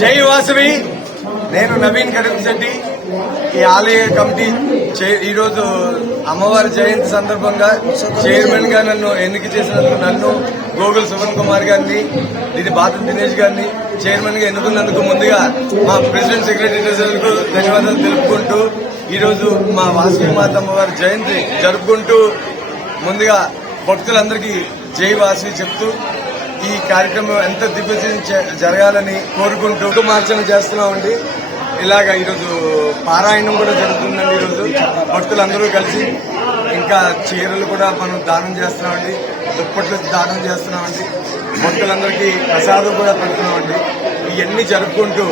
జై వాసవి. నేను నవీన్ కడిమిశెట్టి, ఈ ఆలయ కమిటీ ఈరోజు అమ్మవారి జయంతి సందర్భంగా చైర్మన్ గా నన్ను ఎన్నిక చేసినందుకు నన్ను గోగుల్ సుమన్ కుమార్ గారిని, ఇది బాతం దినేష్ గారిని చైర్మన్ గా ఎన్నుకున్నందుకు ముందుగా మా ప్రెసిడెంట్ సెక్రటరీ ట్రెజరర్కు ధన్యవాదాలు తెలుపుకుంటూ ఈరోజు మా వాసవి మాత అమ్మవారి జయంతి జరుపుకుంటూ ముందుగా భక్తులందరికీ జై వాసవి చెప్తూ ఈ కార్యక్రమం ఎంత దిగ్విజయం జరగాలని కోరుకుంటూ మార్చన చేస్తున్నామండి. ఇలాగా ఈరోజు పారాయణం కూడా జరుగుతుందండి. ఈరోజు భక్తులందరూ కలిసి ఇంకా చీరలు కూడా మనం దానం చేస్తున్నామండి, దుప్పట్లు దానం చేస్తున్నామండి, భక్తులందరికీ ప్రసాదం కూడా పెడుతున్నామండి. ఇవన్నీ జరుపుకుంటూ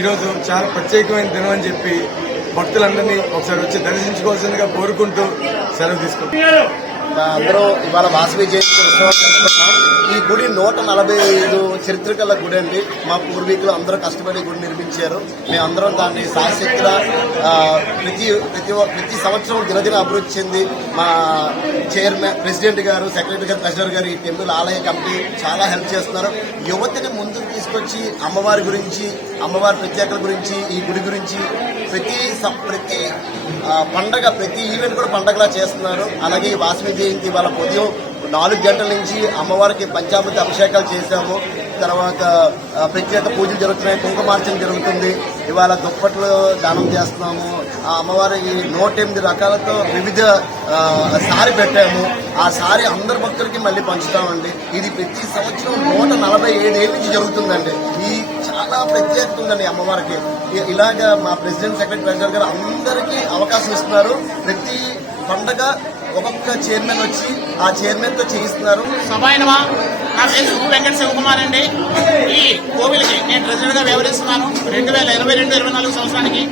ఈరోజు చాలా ప్రత్యేకమైన దినం అని చెప్పి భక్తులందరినీ ఒకసారి వచ్చి దర్శించుకోవాల్సిందిగా కోరుకుంటూ సెలవు తీసుకుంటున్నాం. అందరూ ఇవాళ వాసవి జయంతి ఉత్సవాలు జరుపుకుంటున్నాం. ఈ గుడి 145 చరిత్రకల గుడి అండి. మా పూర్వీకులు అందరూ కష్టపడి గుడి నిర్మించారు. మేమందరం దాన్ని శాశ్వతంగా ప్రతి సంవత్సరం దినదిన అభివృద్ధి చెంది మా చైర్మన్, ప్రెసిడెంట్ గారు, సెక్రటరీ గారు, ట్రెజరర్ గారు, ఈ టెంపుల్ ఆలయ కమిటీ చాలా హెల్ప్ చేస్తున్నారు. యువతని ముందుకు తీసుకొచ్చి అమ్మవారి గురించి, అమ్మవారి ప్రత్యేకత గురించి, ఈ గుడి గురించి ప్రతి పండగ, ప్రతి ఈవెంట్ కూడా పండగలా చేస్తున్నారు. అలాగే ఈ వాసవి జయంతి వాళ్ళ ఉదయం 4 గంటల నుంచి అమ్మవారికి పంచామృత అభిషేకాలు చేశాము. తర్వాత ప్రత్యేక పూజలు జరుగుతున్నాయి, కుంకుమార్చన జరుగుతుంది. ఇవాళ దుప్పట్లు దానం చేస్తున్నాము. ఆ అమ్మవారి 108 రకాలతో వివిధ సారి పెట్టాము. ఆ సారి అందరి భక్తులకి మళ్ళీ పంచుతామండి. ఇది ప్రతి సంవత్సరం 147 ఏళ్ళ నుంచి జరుగుతుందండి. ఈ చాలా ప్రత్యేకత ఉందండి అమ్మవారికి. ఇలాగా మా ప్రెసిడెంట్, సెక్రటరీ, ట్రెజరర్ గారు అందరికీ అవకాశం ఇస్తున్నారు. ప్రతి పండగ ఒక్కొక్క చైర్మన్ వచ్చి ఆ చైర్మన్ తో చేయిస్తున్నారు. సభాయనమా, నా పేరు వెంకట శివకుమార్ అండి. ఈ కోవిల్కి నేను ట్రెజరర్ గా వ్యవహరిస్తున్నాను. 2022-24 సంవత్సరానికి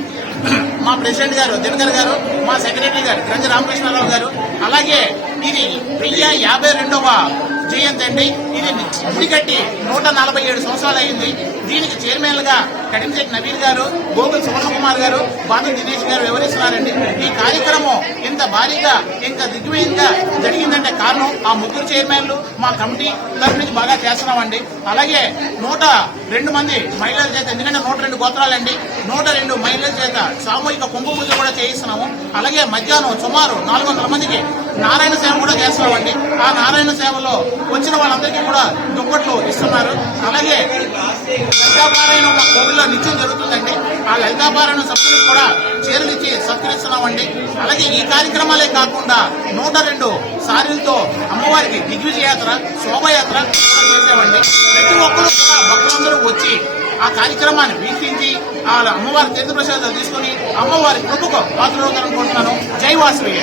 మా ప్రెసిడెంట్ గారు దినకర్ గారు, మా సెక్రటరీ గారు గంజ రామకృష్ణారావు గారు, అలాగే ఇది 1052వ జయంతి అండి. ఇది గుడి కట్టి 147 సంవత్సరాలు అయింది. దీనికి చైర్మన్ గా కడిమిశెట్టి నవీన్ గారు, గోగుల్ సుమన్ కుమార్ గారు, బాతం దినేష్ గారు వివరిస్తున్నారండి. ఈ కార్యక్రమం ఇంత భారీగా, ఇంత దిగ్విజయంగా జరిగిందంటే కారణం ఆ ముగ్గురు చైర్మన్లు, మా కమిటీ తరఫు నుంచి బాగా చేస్తున్నామండి. అలాగే 102 మంది మహిళల చేత, ఎందుకంటే 102 గోత్రాలండి, 102 మహిళల చేత సామూహిక కుంభపూజ కూడా చేయిస్తున్నాము. అలాగే మధ్యాహ్నం సుమారు 400 మందికి నారాయణ సేవ కూడా చేస్తున్నామండి. ఆ నారాయణ సేవలో వచ్చిన వాళ్ళందరికీ కూడా దుప్పట్లు ఇస్తున్నారు. అలాగే లలితాపారాయణం మా కోవిల్లో నిత్యం జరుగుతుందండి. ఆ లలితాపారాయణ సభ్యులకు కూడా చీరలు ఇచ్చి సత్కరిస్తున్నామండి. అలాగే ఈ కార్యక్రమాలే కాకుండా 102 సారీలతో అమ్మవారికి దిగ్విజయాత్ర, శోభయాత్ర చేసామండి. ప్రతి ఒక్కరూ కూడా భక్తులందరూ వచ్చి ఆ కార్యక్రమాన్ని వీక్షించి ఆ అమ్మవారి తీర్థ ప్రసాదాలు తీసుకుని అమ్మవారి కృపకు పాత్రలు కోరుతున్నాను. జై వాసవి.